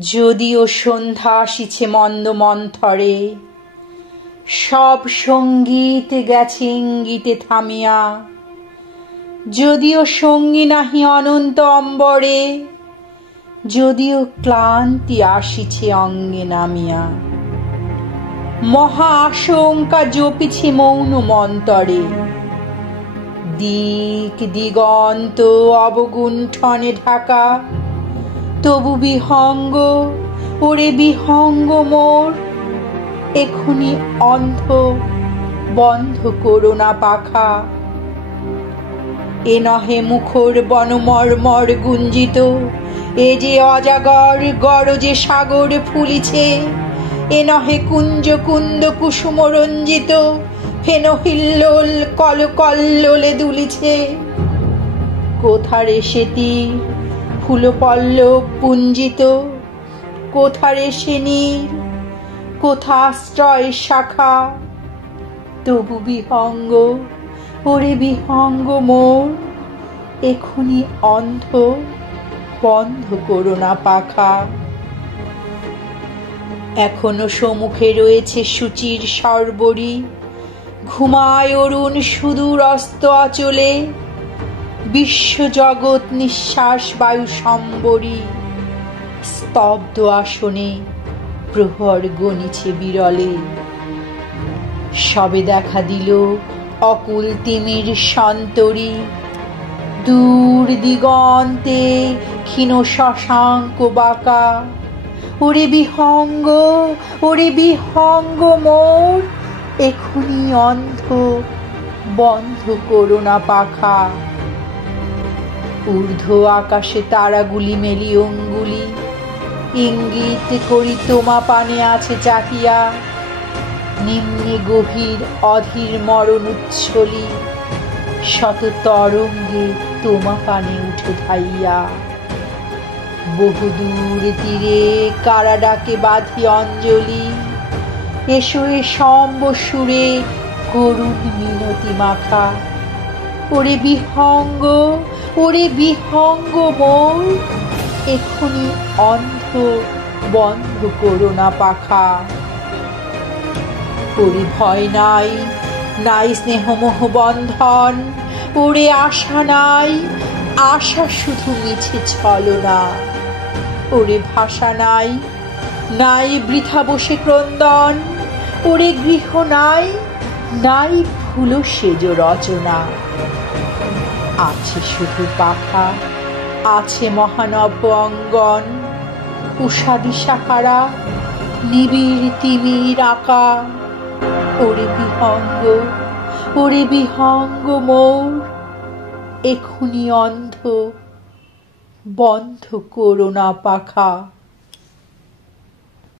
যদিও সন্ধ্যা আসিছে মন্দ মন্থরে, সব সঙ্গীত গেছে ইঙ্গিতে থামিয়া। যদিও সঙ্গী নাহি অনন্ত অম্বরে, যদিও ক্লান্তি আসিছে অঙ্গে নামিয়া। মহা আশঙ্কা জপিছে মৌন মন্তরে, দিক দিগন্ত অবগুণ্ঠনে ঢাকা। তবু বিহঙ্গ, ওরে বিহঙ্গ মোর, এখুনি অন্ধ বন্ধ করো না পাখা। এ নহে মুখর বনমর্মর গুঞ্জিত, এ যে অজাগর গরজে সাগর ফুলিছে। এ নহে কুঞ্জ কুন্দ কুসুম রঞ্জিত, হেন হিল্লোল কলকল্লোলে দুলিছে। কোথারে সেতি ফুল পল্লব পুঞ্জিত, কোথারে সে নীর, কোথা আশ্রয় শাখা। তবু বিহঙ্গ, ওরে বিহঙ্গ মোর, এখুনি অন্ধ বন্ধ করো না পাখা। এখনো সম্মুখে রয়েছে সূচির সর্বরী, ঘুমায় অরুণ সুদূর অস্ত অচলে। বিশ্বজগৎ নিঃশ্বাস বায়ু সম্বরী, স্তব্ধ আসনে প্রহর গণিছে বিরলে। সবে দেখা দিল অকুল তিমির সন্তরী, দূর দিগন্তে ক্ষীণ শশাঙ্ক বাঁকা। ওরে বিহঙ্গ, ওরে বিহঙ্গ মোর, এখুনি অন্ধ বন্ধ করো না পাখা। ঊর্ধ্ব আকাশে তারাগুলি মেলি অঙ্গুলি, ইঙ্গিত করি তোমা পানে আছে চাহিয়া। নিম্নে গভীর অধীর মরণ উচ্ছলি, শত তরঙ্গে তোমা পানে উঠে ধাইয়া। বহুদূর তীরে কারা ডাকে বাঁধি অঞ্জলি, এসো এ সম্ব সুরে করুণ মিনতি মাখা। ওরে বিহঙ্গ, ওরে বিহঙ্গ মোর, এখুনি অন্ধ বন্ধ করো না পাখা। ওরে ভয় নাই, নাই স্নেহমোহ বন্ধন, ওরে আশা নাই, আশা শুধু মিছে ছলনা। ওরে ভাষা নাই, নাই বৃথা বসে ক্রন্দন, ওরে গৃহ নাই, নাই ফুল সেজ রচনা। আছে শুধু পাখা, আছে মহানব অঙ্গন, উষা দিশাহারা নিবিড় তিমির আঁকা। ওরে বিহঙ্গ, ওরে বিহঙ্গ মোর, এখুনি অন্ধ বন্ধ করো না পাখা।